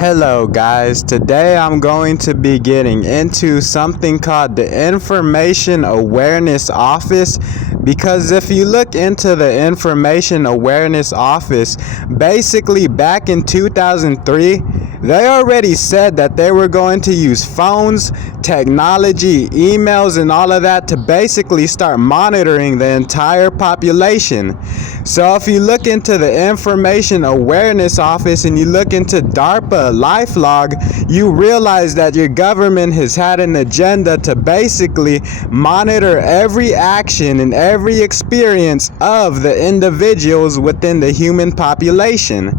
Hello guys, today I'm going to be getting into something called the Information Awareness Office, because if you look into the Information Awareness Office, basically back in 2003, they already said that they were going to use phones, technology, emails, and all of that to basically start monitoring the entire population. So if you look into the Information Awareness Office and you look into Darpa, Lifelog, you realize that your government has had an agenda to basically monitor every action and every experience of the individuals within the human population.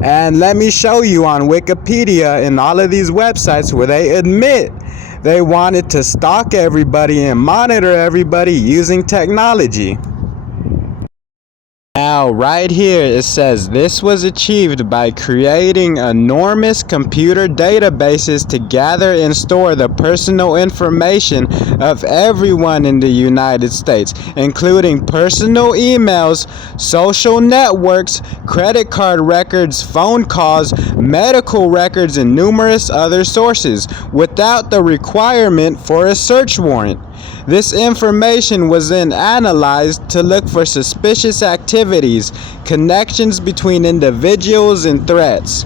And let me show you on Wikipedia and all of these websites where they admit they wanted to stalk everybody and monitor everybody using technology. Now, right here it says this was achieved by creating enormous computer databases to gather and store the personal information of everyone in the United States, including personal emails, social networks, credit card records, phone calls, medical records, and numerous other sources, without the requirement for a search warrant. This information was then analyzed to look for suspicious activities, connections between individuals, and threats.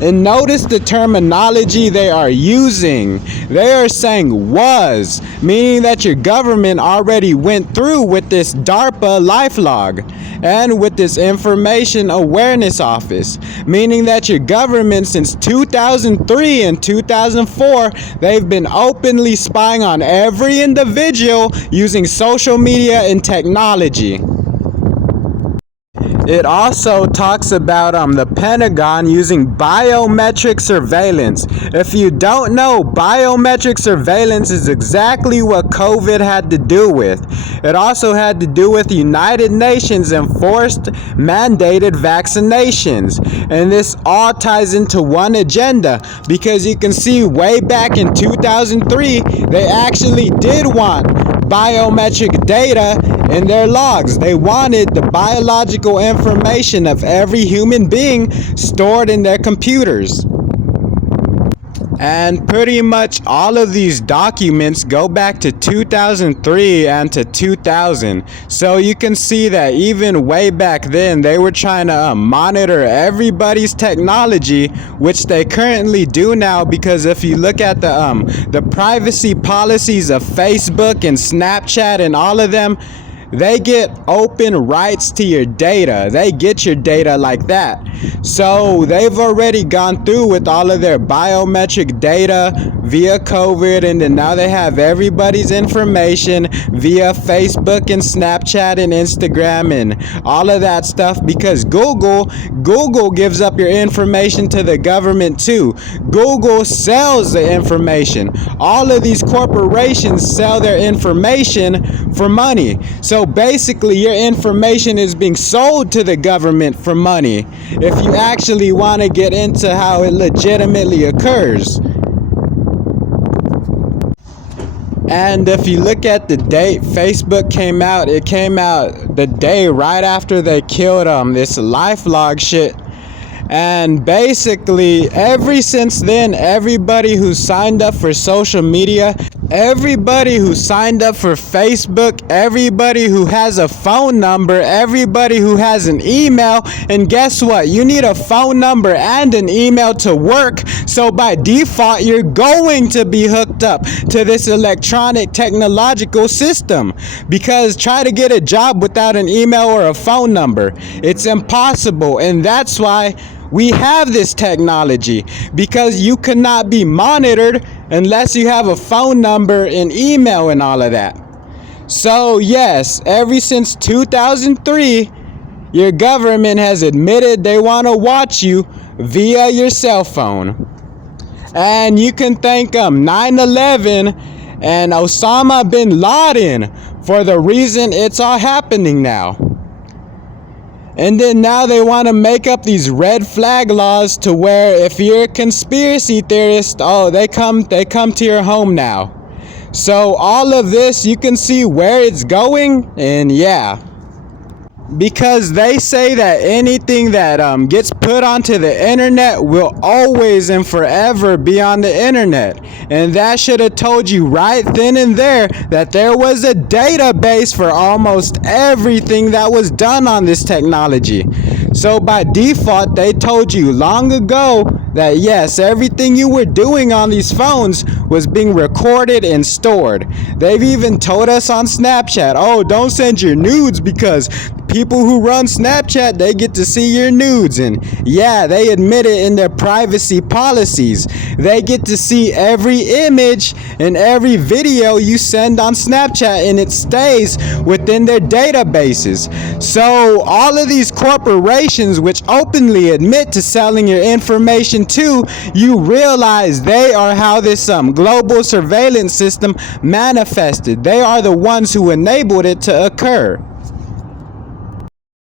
And notice the terminology they are using. They are saying was, meaning that your government already went through with this Darpa Lifelog and with this Information Awareness Office, meaning that your government since 2003 and 2004, they've been openly spying on every individual using social media and technology. It also talks about the Pentagon using biometric surveillance. If you don't know, biometric surveillance is exactly what COVID had to do with. It also had to do with United Nations enforced mandated vaccinations. And this all ties into one agenda, because you can see way back in 2003, they actually did want biometric data in their logs. They wanted the biological information of every human being stored in their computers. And pretty much all of these documents go back to 2003 and to 2000. So you can see that even way back then, they were trying to monitor everybody's technology, which they currently do now, because if you look at the privacy policies of Facebook and Snapchat and all of them, they get open rights to your data. They get your data like that. So they've already gone through with all of their biometric data via COVID, and then now they have everybody's information via Facebook and Snapchat and Instagram and all of that stuff, because Google gives up your information to the government too. Google sells the information. All of these corporations sell their information for money. So basically your information is being sold to the government for money, if you actually want to get into how it legitimately occurs. And if you look at the date Facebook came out, it came out the day right after they killed this Lifelog shit. And basically, ever since then, everybody who signed up for social media, everybody who signed up for Facebook, everybody who has a phone number, everybody who has an email, and guess what? You need a phone number and an email to work, so by default, you're going to be hooked up to this electronic technological system, because try to get a job without an email or a phone number. It's impossible, and that's why we have this technology, because you cannot be monitored unless you have a phone number and email and all of that. So yes, ever since 2003, your government has admitted they want to watch you via your cell phone. And you can thank 9/11 and Osama bin Laden for the reason it's all happening now. And then now they want to make up these red flag laws to where if you're a conspiracy theorist, they come to your home now. So all of this, you can see where it's going, and yeah. because they say that anything that gets put onto the internet will always and forever be on the internet. And that should have told you right then and there that there was a database for almost everything that was done on this technology. So by default, they told you long ago that yes, everything you were doing on these phones was being recorded and stored. They've even told us on Snapchat, oh, don't send your nudes because people who run Snapchat, they get to see your nudes. And yeah, they admit it in their privacy policies. They get to see every image and every video you send on Snapchat, and it stays within their databases. So all of these corporations which openly admit to selling your information to, you realize they are how this global surveillance system manifested. They are the ones who enabled it to occur.